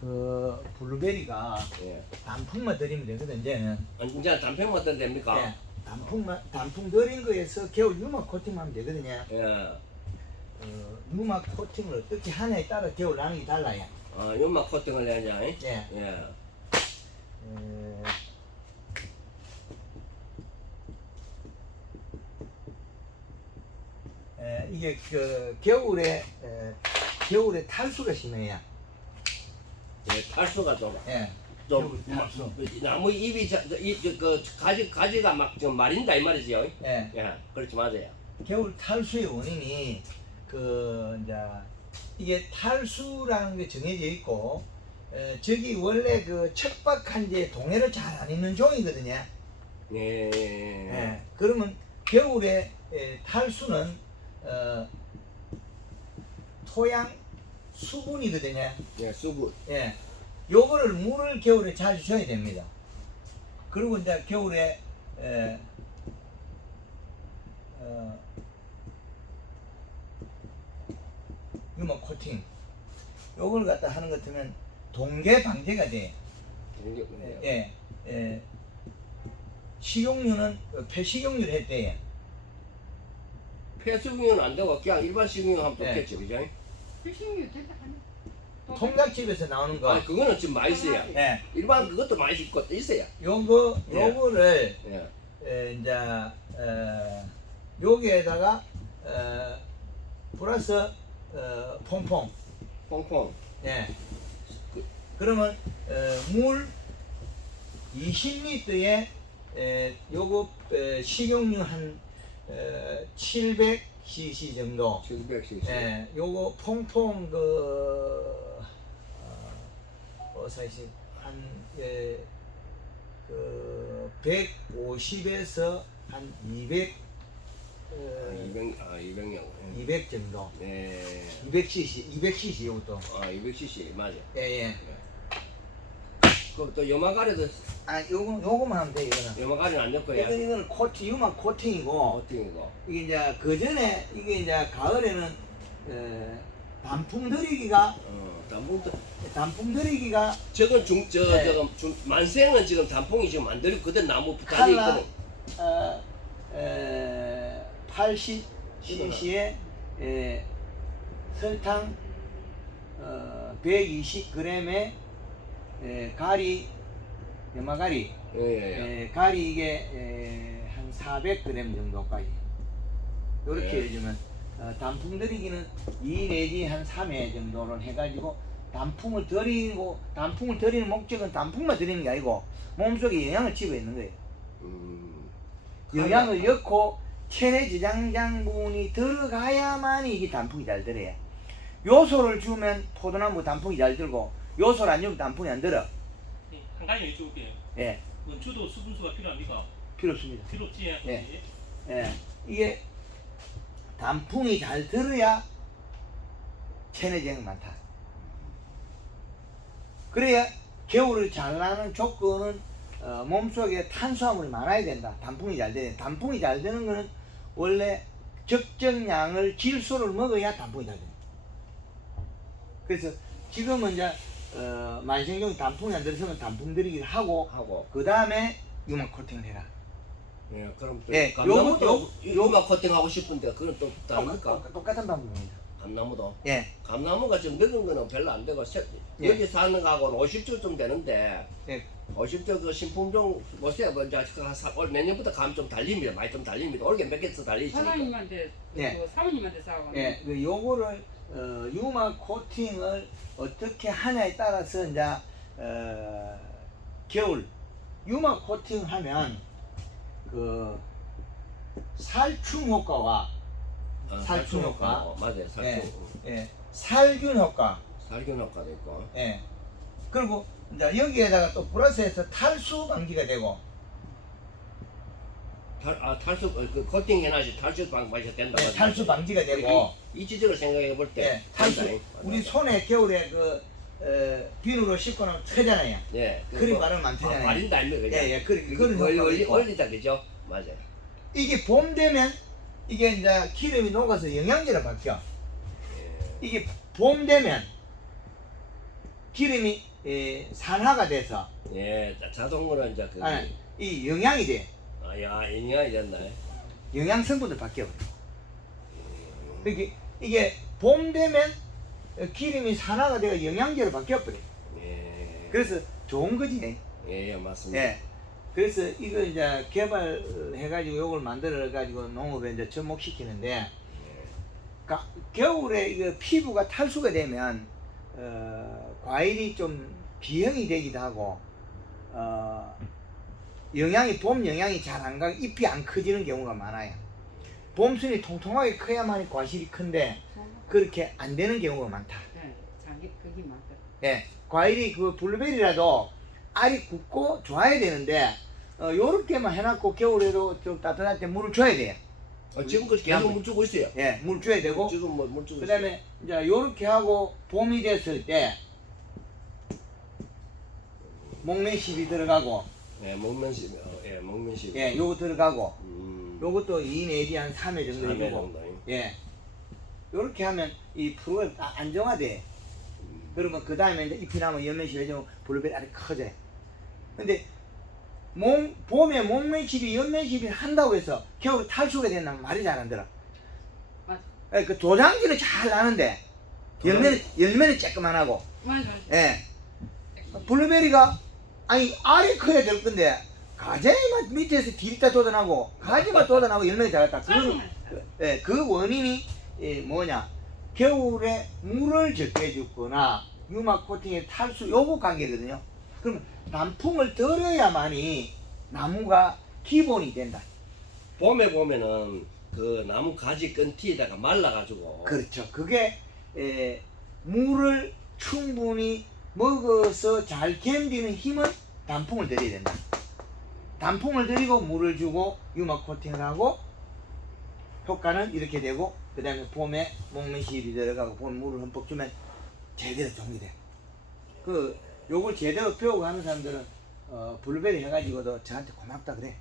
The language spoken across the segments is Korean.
그 블루베리가 예. 단풍만 들이면 되거든 이제는. 이제 단풍만 더 됩니까? 예. 단풍 들인 거에서 겨울 유막 코팅만 하면 되거든요. 예. 유막 코팅을 어떻게 하냐에 따라 겨울 나는 게 달라요. 연막 코팅을 해야지. 예. 예. 이게 그 겨울에 탈수가 심해요. 예, 탈수가 좀. 예. 좀 탈수. 나무 잎이 그 가지가 막 좀 마린다 이 말이지요. 예. 예, 그렇지 맞아요. 겨울 탈수의 원인이 이제 이게 탈수라는 게 정해져 있고 저기 원래 그 척박한 동해를 잘 안 있는 종이거든요. 예. 예. 그러면 겨울에 탈수는 토양 수분이거든요. 예, 수분. 예. 요거를 물을 겨울에 자주 줘야 됩니다. 그리고 이제 겨울에 유막 코팅 요걸 갖다 하는 것 같으면 동계 방제가 돼. 예. 식용유는 폐식용유를 했대요. 폐수용은 안 되고 그냥 일반 식용유 하면 예. 좋겠지, 그죠? 식용유 된다 하네. 통닭집에서 나오는 거. 그거는 지금 많이 있어요. 예. 일반 그것도 많이 있고 있어요. 요거를 예. 이제 여기에다가 플러스 퐁퐁. 퐁퐁. 예. 그러면 물 20리터에 요거 식용유 한 700cc 정도. 700cc. 예. 요거 퐁퐁 사실 한 150에서 한 200 200명. 200 정도. 예. 200cc 요것도. 200cc 맞아. 예. 그또 염화가리도 요거만 하면 돼 이거는. 염화가리는 안 넣고요. 이거는 유막 코팅이고 어떻게고? 이게 이제 그 전에 이게 이제 가을에는 단풍 들이기가 단풍 들이기가 저건 네. 저건 만생은 지금 단풍이 지금 안 들고 그대 나무 달려 칼라 있거든. 80cc에 설탕 120g에 가리 염화가리 예. 가리 이게 한 400g 정도까지 이렇게 예. 해주면 단풍 들이기는 2 내지 한 3회 정도를 해가지고 단풍을 들이는 목적은 단풍만 들이는 게 아니고 몸속에 영양을 집어있는 거예요. 영양을 넣고 체내 저장장분이 들어가야만 이게 단풍이 잘 들어요. 요소를 주면 포도나무 단풍이 잘 들고 요소를 안 주면 단풍이 안 들어. 한 가지 여쭤볼게요. 예. 원초도 수분수가 필요합니까? 필요 없습니다. 필요 없지. 예. 이게 단풍이 잘 들어야 체내 저장이 많다. 그래야 겨울을 잘 나는 조건은 몸속에 탄수화물이 많아야 된다. 단풍이 잘 되는. 단풍이 잘 되는 거는 원래 적정량을 질소를 먹어야 단풍이 잘 된다. 그래서 지금은 이제 만성종이 단풍이 안 들어서면 단풍 들이기를 하고 그 다음에 유막 코팅을 해라. 예, 그럼 또 예, 감나무도 요막 코팅 하고 싶은데 그건 또 다릅니까? 똑같은 방법입니다. 감나무도. 예. 감나무가 좀 늙은 거는 별로 안 되고 예. 여기 사는 거하고는 50주쯤 되는데 예. 50주 그 신품종 보세요. 뭐 이제 올 내년부터 감 좀 달립니다. 많이 좀 달립니다. 올게 몇 개서 달리시니까. 사장님한테 예. 사모님한테 사고. 예. 요거를 유막 코팅을 어떻게 하냐에 따라서 이제 겨울 유막 코팅하면 그 살충 효과와 살충 효과. 맞아요. 살충. 예. 살균 효과. 살균 효과도 있고. 예. 그리고 이제 여기에다가 또 플러스해서 탈수 방지가 되고. 탈수 그 코팅 해놔시 탈수 방지가 된다. 예, 탈수 방지가 되고. 이치적으로 생각해 볼 때. 예. 탈수. 우리 손에 겨울에 그 비누로 씻고 나면 트잖아요. 예. 그리 바르면 안 트잖아요. 바린다 아닙니까? 그죠? 예. 그런 효과가 있고. 올리다 그죠? 맞아요. 이게 봄 되면 이게 이제 기름이 녹아서 영양제로 바뀌어. 예. 이게 봄 되면 기름이 산화가 돼서 예, 자동으로 이제 그 아니, 이 영양이 돼. 야, 인양이 됐나? 영양 성분을 바뀌어버려. 이게 봄 되면 기름이 산화가 되어 영양제로 바뀌어버려. 예. 그래서 좋은 거지. 예, 맞습니다. 예. 그래서 이거 이제 개발해가지고 요걸 만들어가지고 농업에 이제 접목시키는데, 겨울에 이거 피부가 탈수가 되면, 과일이 좀 비형이 되기도 하고, 봄 영양이 잘 안 가고 잎이 안 커지는 경우가 많아요. 봄순이 통통하게 커야만 과실이 큰데, 그렇게 안 되는 경우가 많다. 네, 자기 그게 맞다. 예. 과일이 그 블루베리라도 알이 굵고 좋아야 되는데 요렇게만 해놨고 겨울에도 좀 따뜻할 때 물을 줘야 돼요. 지금 그 계속 물 주고 있어요. 예, 물 줘야 되고 지금 물 주고 그 다음에 이제 요렇게 하고 봄이 됐을 때 목매십이 들어가고 예, 먹면식. 예, 먹면식. 예, 요거 들어가고 요것도 2 내지 한 3회 정도 3회 해주고 정도. 예, 요렇게 하면 이 프로가 안정화돼. 그러면 그 다음에 이제 잎이 나면 연면실 해주면 블루베리 알이 커져요. 근데 봄에 목면십이 연면십이 한다고 해서 겨울에 탈수가 된다면 말이 잘 안 들어. 맞아. 예, 그 도장지는 잘 나는데 열매는 쬐끄만 하고. 맞아. 예. 블루베리가 아니 알이 커야 될 건데 가지만 밑에서 디립다 돋아나고 가지만 돋아나고 열매가 작았다. 그 원인이 뭐냐? 겨울에 물을 적게 주거나 유막 코팅의 탈수 요거 관계거든요. 그러면 단풍을 들여야만이 나무가 기본이 된다. 봄에 보면은 그 나무 가지 끈티에다가 말라가지고. 그렇죠. 그게 물을 충분히 먹어서 잘 견디는 힘은 단풍을 들여야 된다. 단풍을 들이고 물을 주고 유막 코팅을 하고 효과는 이렇게 되고 그 다음에 봄에 목면십이 들어가고 봄에 물을 흠뻑 주면 제대로 종이돼. 요걸 제대로 배우고 하는 사람들은 블루베리 해가지고도 저한테 고맙다 그래.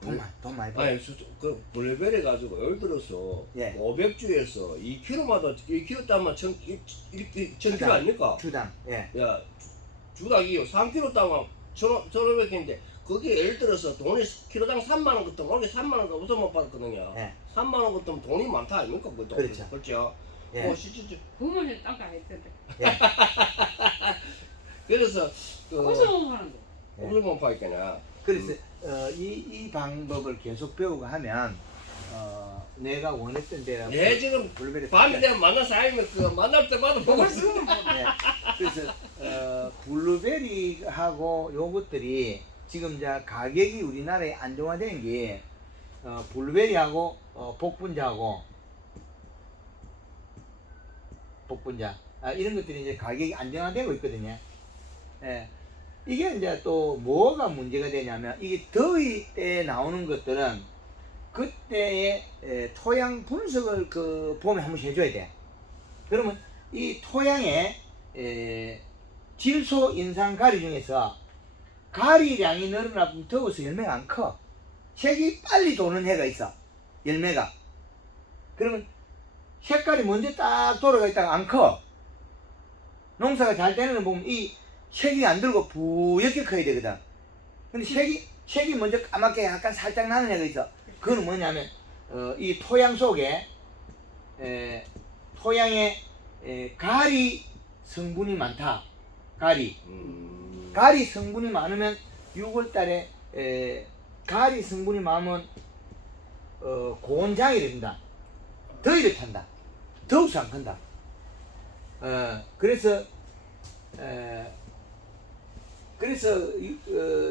돈 많이 벌어. 아니, 그 블루베리 가지고 예를 들어서 예. 500주에서 2kg마다 2kg 따면 1,000kg 아닙니까? 주당. 예. 야, 주닭이요. 3kg 따면 1,500인데 그게 예를 들어서 돈이 키로당 3만 원 같으면 올해 3만 원 우선 못 받았거든요. 예. 3만 원 같으면 돈이 많다 아닙니까? 그것도. 그렇죠. 그렇죠. 예. 뭐 실질적. 부모님 땅가 했던데. 예. 그래서 고소하는 거. 무슨 못 파니까냐. 그래서 이 방법을 계속 배우고 하면 내가 원했던 데라 네, 지금 블루베리 밤이 되면 만나서 알면 그 만날 때마다 보고 있어. 네. 그래서 블루베리하고 요것들이 지금 이제 가격이 우리나라에 안정화된 게 블루베리하고 복분자하고 복분자 이런 것들이 이제 가격이 안정화되고 있거든요. 예. 이게 이제 또 뭐가 문제가 되냐면 이게 더위 때 나오는 것들은 그때의 토양 분석을 그 봄에 한 번씩 해줘야 돼. 그러면 이 토양의 질소 인상 가리 중에서 가리량이 늘어나면 더워서 열매가 안 커. 색이 빨리 도는 해가 있어. 열매가. 그러면 색깔이 먼저 딱 돌아가 있다가 안 커. 농사가 잘 되는 거 보면 이 색이 안 들고 부옇게 커야 되거든. 근데 색이 먼저 까맣게 약간 살짝 나는 애가 있어. 그거는 뭐냐면 이 토양 속에 토양에 가리 성분이 많다. 가리 성분이 많으면 6월달에 가리 성분이 많으면 고온장이 된다. 더위를 탄다. 더워서 안 큰다. 그래서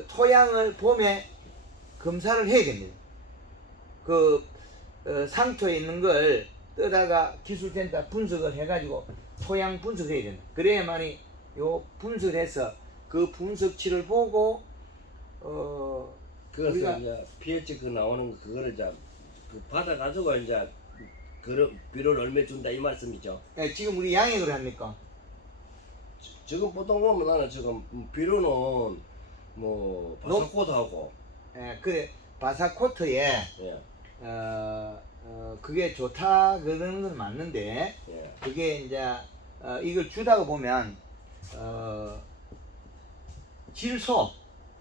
토양을 봄에 검사를 해야 됩니다. 상토에 있는 걸 떠다가 기술센터 분석을 해가지고 토양 분석을 해야 된다. 그래야만이 요 분석을 해서 그 분석치를 보고 그래서 우리가 이제 pH 그 나오는 거 그거를 이제 그 받아가지고 이제 비료를 얼마 준다 이 말씀이죠. 지금 우리 양액을 합니까? 지금 보통 보면 나는 지금 비료는 뭐 바사코드하고 그래 바사코트에 예. 그게 좋다 그러는 건 맞는데 예. 그게 이제 이걸 주다가 보면 질소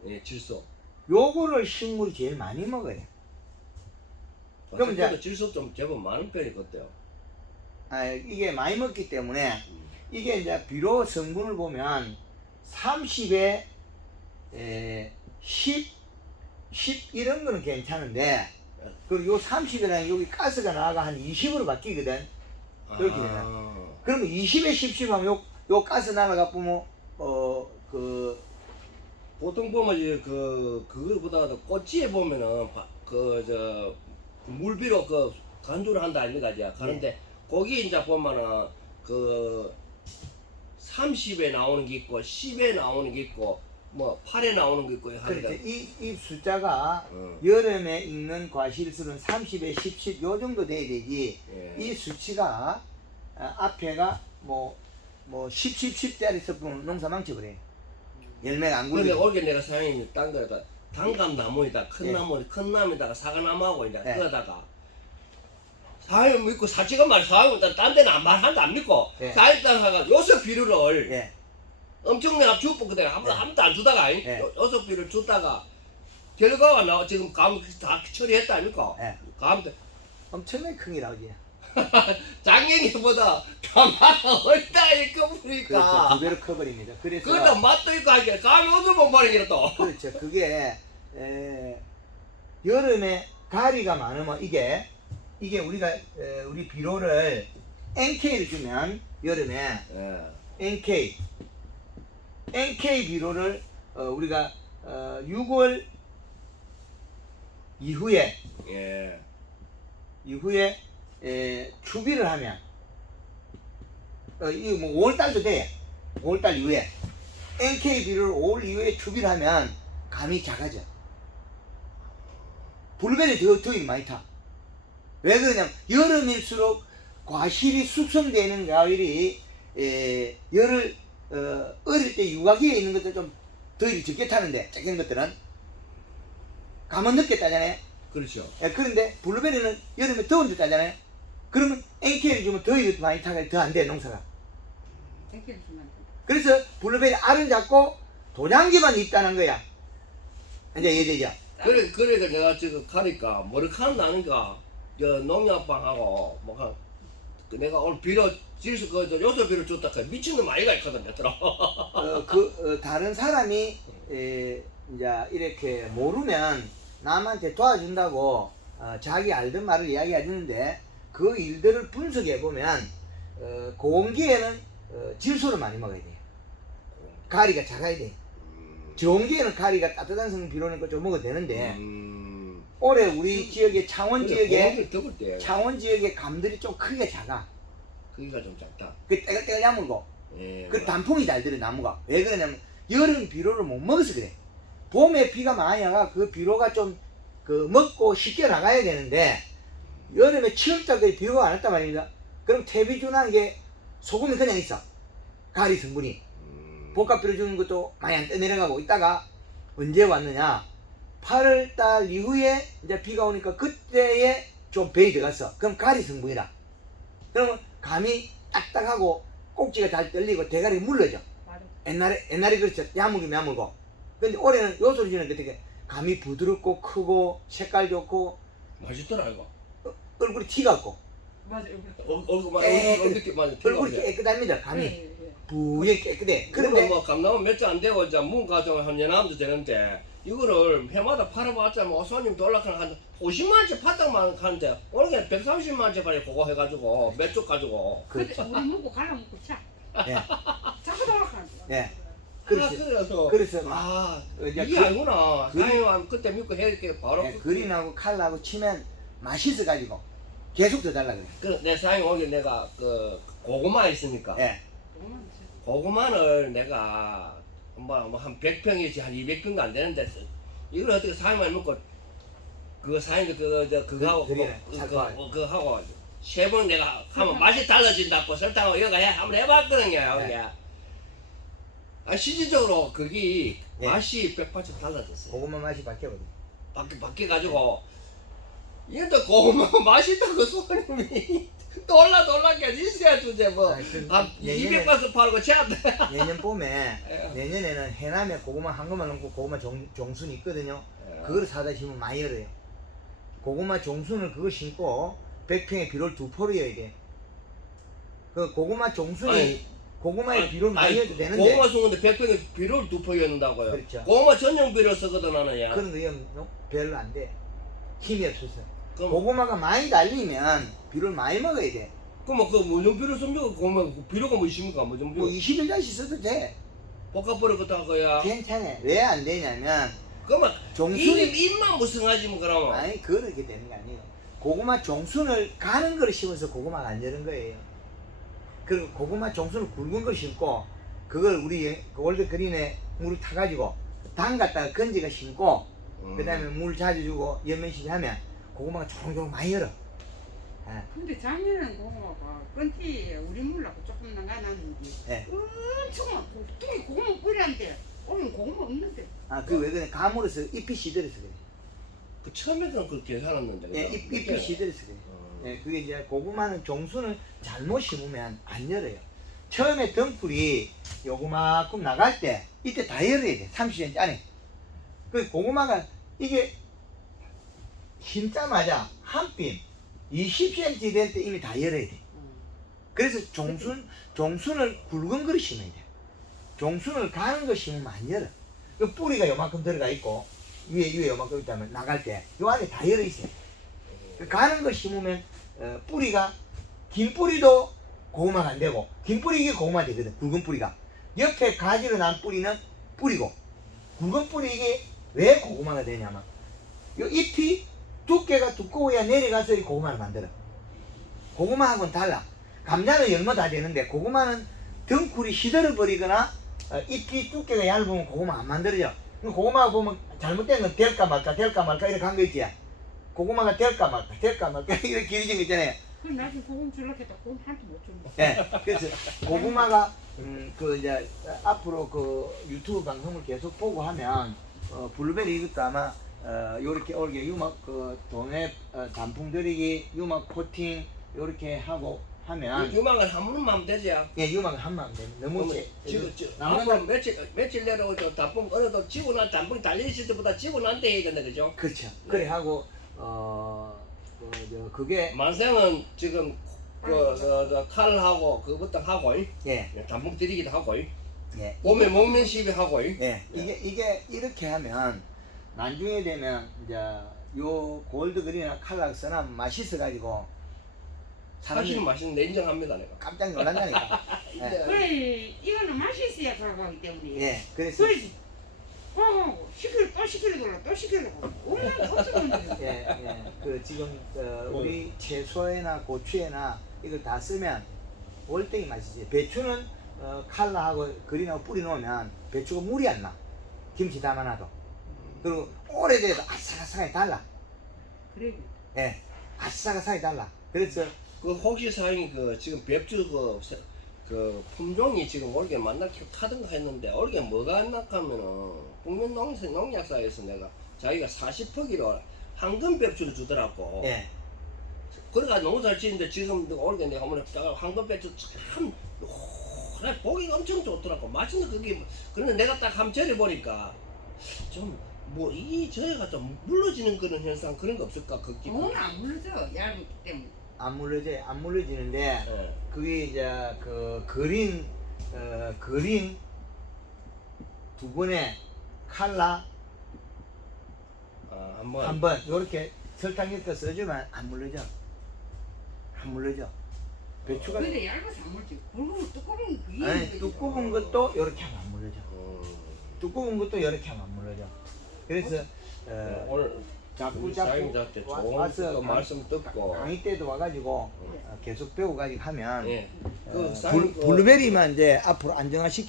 예, 질소. 요거를 식물이 제일 많이 먹어요. 그럼 이제- 그럼 질소 좀 제법 많은 편이거든요. 이게 많이 먹기 때문에 이게 이제 비료 성분을 보면 30에 10 이런 거는 괜찮은데 그리고 요 30이라는 여기 가스가 나와가 한 20으로 바뀌거든. 그렇게 되나? 그러면 20에 10 하면 요 가스 나가가 보면 보통 보면 이제 그거보다 꼬치에 보면은 저 물비로 그 간주를 한다 아닙니까 이제. 그런데 거기 이제 보면은 그 30에 나오는 게 있고 10에 나오는 게 있고 뭐 8에 나오는 게 있고 하니까. 그렇지. 이 숫자가 어. 여름에 익는 과실수는 30에 10 요 정도 돼야 되지. 예. 이 수치가 앞에가 뭐 10대를 써보면 농사 망쳐버려. 열매가 안 근데 굴려. 올게 내가 사장님 딴 거에다 단감나무에다 큰 예. 나무 큰 나무에다가 사과나무하고 이제 예. 그거다가 사장님 믿고 사치가 말 사장님 딴 데는 안 말한다 안 믿고 예. 사장님 땅하가 요새 비료를 예. 엄청 내가 주고 그때 아무도 예. 안 주다가 예. 요새 비료를 줬다가 결과가 나와 지금 감 다 처리했다 아닙니까? 예. 감 엄청나게 큰 게 나오지. 작년에보다 더 맛이 없다 이거 그렇죠. 보니까 두 배로 커버립니다. 그래서 그러다 맛도 있고 하니까 감이 어디서 못 버리는 게또 그렇죠. 그게 여름에 가리가 많으면 이게 우리가 우리 비료를 NK를 주면 여름에 예. NK 비료를 우리가 6월 이후에 추비를 하면 이거 뭐 5월달도 돼. 5월달 이후에 NK 비료를 5월 이후에 추비를 하면 감이 작아져. 블루베리 더 많이 타. 왜 그러냐면 여름일수록 과실이 숙성되는 과일이 열을 어릴 때 유아기에 있는 것들 좀 더위를 적게 타는데 작은 것들은 감은 늦게 따잖아요. 그렇죠. 그런데 블루베리는 여름에 더운 데 따잖아요. 그러면 NK를 주면 더위를 많이 타가 더 안 돼 농사가. 생기를 주면 안 돼. 그래서 블루베리 알을 잡고 도장기만 있다는 거야. 이제 이해되죠? 그러니까 내가 지금 가니까 머리카락 나는가 저 농약방하고 내가 오늘 비료 질수 요새 비료 줬다 그 미친놈 아이가 있거든 얘들아. 다른 사람이 이제 이렇게 모르면 남한테 도와준다고 자기 알던 말을 이야기하는데 그 일들을 분석해 보면 고온기에는 질소를 많이 먹어야 돼. 가리가 작아야 돼. 저온기에는 가리가 따뜻한 성분 비료니까 좀 먹어도 되는데 올해 우리 지역에 창원 지역에 감들이 좀 크게 작아. 크기가 좀 작다. 그 떼글떼글 야물고 예. 그 단풍이 잘 들어 나무가. 왜 그러냐면 여름 비료를 못 먹어서 그래. 봄에 비가 많이 와가 그 비료가 좀 먹고 쉽게 나가야 되는데 여름에 취업자들이 비료가 안 왔단 말입니다. 그럼 태비주라는 게 소금이 그냥 있어. 가리 성분이. 복합 비료 주는 것도 많이 안 떠내려가고 있다가 언제 왔느냐? 8월달 이후에 이제 비가 오니까 그때에 좀 배이 들어갔어. 그럼 가리 성분이라. 그러면 감이 딱딱하고 꼭지가 잘 떨리고 대가리 물러져. 맞아. 옛날에 그렇죠. 야물고. 근데 올해는 요 소리 지는 어떻게 감이 부드럽고 크고 색깔 좋고 맛있더라 이거. 얼굴이 티같고 맞아. 얼굴이 깨끗합니다. 감이 예. 부에 깨끗해. 그런데 그런데 뭐 감나무 몇 주 안 되고 이제 문 가정 한 연암도 되는데 이거를 해마다 팔아봤자 뭐 손님 돌락하는 한 50만원치 파딱만 하는데 오늘 그냥 130만원치 빨리 그거 해가지고 몇 쪽 가지고. 그렇지. 우리 먹고 갈아 먹고 차. 예. 자꾸 돌아가는 거야. 예. 그렇지. 그래서 그래서 이게 이제 아니구나. 다행히 그때 믿고 해이렇게 바로. 그린하고 칼하고 치면 맛있어 가지고 계속 더 달라 그래. 내 사장님 오늘 내가 고구마 있으니까. 예. 고구마를 내가 한 100평이지 한 200평도 안 되는데 이걸 어떻게 사장님만 먹고 그거 사장님 그거 하고 그거 하고 세 번 내가 하면 맛이 달라진다고 설탕하고 이거 한번 해봤거든요. 실질적으로 그게 예. 맛이 180 달라졌어요. 고구마 맛이 바뀌거든. 바뀌어가지고 이것도 고구마 맛있다고 손님이 놀라게 있어야 주제 뭐. 아니, 그 한 내년에- 200박스 팔고 채한다. 내년 봄에 내년에는 해남에 고구마 한 것만 넘고 고구마 종순이 있거든요. 그걸 사다 심으면 많이 열어요. 고구마 종순을 그거 심고 100평에 비료를 2포로여야 돼. 그 고구마 종순이 아니, 고구마에 비료를 많이 아니, 해도 되는데 고구마 송인데 100평에 비료를 2포였는다고요. 그렇죠. 고구마 전용 비료 쓰거든 나는 야. 그런 거 별로 안 돼. 힘이 없어서. 그럼 고구마가 많이 달리면 비료를 많이 먹어야 돼. 그럼 그 무슨 비료 씁니까? 고구마 비료가 뭐 있습니까? 무슨 뭐 비료? 20일간씩 써도 돼. 볶아버려 그다 거야. 괜찮아. 왜 안 되냐면 그러면 종순이 입만 무성하지 뭐 그러면. 아니 그렇게 되는 게 아니에요. 고구마 종순을 가는 거를 심어서 고구마가 안 되는 거예요. 그리고 고구마 종순을 굵은 걸 심고 그걸 우리 올드 그린에 물을 타가지고 담갔다가 건지가 심고 그 다음에 물 자주 주고 연면시비 하면 고구마가 조롱조롱 많이 열어. 예. 근데 작년에는 고구마가 건티 우리 물라고 조금 나가놨는데 예. 엄청 많고 뚱이 고구마 뿌리한데 오늘 고구마 없는데. 아, 그 왜 그래? 가물어서 잎이 시들어서 그래. 그 처음에는 그렇게 살았는데. 예, 그죠? 잎이 시들어서 그래. 예, 그게 이제 고구마는 종순을 잘못 심으면 안 열어요. 처음에 덩굴이 요구만큼 나갈 때 이때 다 열어야 돼. 30cm 안에. 그 고구마가 이게 심자마자 한 뼘 20cm 될 때 이미 다 열어야 돼. 그래서 종순을 굵은 거를 심어야 돼. 종순을 가는 거 심으면 안 열어. 그 뿌리가 요만큼 들어가 있고 위에 요만큼 있다면 나갈 때 요 안에 다 열어 있어요. 그 가는 거 심으면 뿌리가 긴 뿌리도 고구마가 안 되고 긴 뿌리 이게 고구마 되거든. 굵은 뿌리가 옆에 가지로 난 뿌리는 뿌리고 굵은 뿌리 이게 왜 고구마가 되냐면 요 잎이 두께가 두꺼워야 내려가서 이 고구마를 만들어. 고구마하고는 달라. 감자는 열매 다 되는데 고구마는 덩굴이 시들어 버리거나 잎이 두께가 얇으면 고구마 안 만들어져. 고구마 보면 잘못된 건 될까 말까 될까 말까 이렇게 한 거 있지. 고구마가 될까 말까 이렇게 길어진 거 있잖아요. 그럼 나중에 고구마 줄라고 했다 고구마 한테 못 준다. 예. 그래서 고구마가 그 이제 앞으로 그 유튜브 방송을 계속 보고 하면 블루베리 이것도 아마 요렇게 올게 유막 그 동해 단풍 들이기 유막 코팅 요렇게 하고 하면 유망을 한 번만 하면 되지야. 예 유막을 한마음 되면 너무 지금 나무는 앞으로 며칠 내로 저 단풍 어느 도 지고 난 단풍 달려 있을 때보다 지고 난 때 해야 된다 그죠? 그렇죠. 그래 하고 그게 만생은 지금 그 칼하고 그부터 하고 예 단풍 들이기도 하고 예. 봄에 목면 시비 하고 예, 이게 이렇게 하면 나중에 되면 이제 요 골드 그린이나 칼락스나 맛있어 가지고 사실 맛있는데 인정합니다 내가. 깜짝 놀란다니까. 예. 그래 이거는 맛이 있어야 들어가기 때문에. 예, 그래서 그러지. 시키려 또 시키려고 또 시키려고. 얼마나 걱정인데. 예, 그 지금 우리 채소에나 고추에나 이걸 다 쓰면 월등히 맛있지. 배추는 칼라하고 그린하고 뿌리 놓으면 배추가 물이 안 나. 김치 담아놔도. 그리고 오래돼도 아삭아삭하게 달라. 그래. 예, 아삭아삭하게 달라. 그래서 그 혹시 사장님 그 지금 배추 그 품종이 지금 올게 만날 카든가 했는데 올게 뭐가 안 나가면은 국민 농약사에서 내가 자기가 40포기로 황금 배추를 주더라고. 예, 그래가 너무 잘 지는데 지금 올게 내가 한번 해보다가 황금 배추 참 노랗게 보기가 엄청 좋더라고. 맛있는 그게 그런데 내가 딱 한번 절여 보니까 좀 뭐 이 저희가 좀 물러지는 그런 현상 그런 거 없을까 걱정. 오늘 안 물러져 얇기 때문에. 안 물러지는데 예. 그게 이제 그 그린 두 번에 칼라 한번 한 번 요렇게 설탕 섞어 써주면 안 물러져. 안 물러져. 배추가 근데 얇아서 안 물지. 굵은 두꺼운 그게 아니 있는 거지. 두꺼운 것도 요렇게 하면 안 물러져. 두꺼운 것도 요렇게 하면 안 물러져. 그래서 오늘 자꾸 사장님한테 좋은 와서 그 말씀 듣고 강의 때도 와가지고 계속 배워가지고 하면 예. 그 사장님 그 블루베리만 이제 앞으로 안정화시키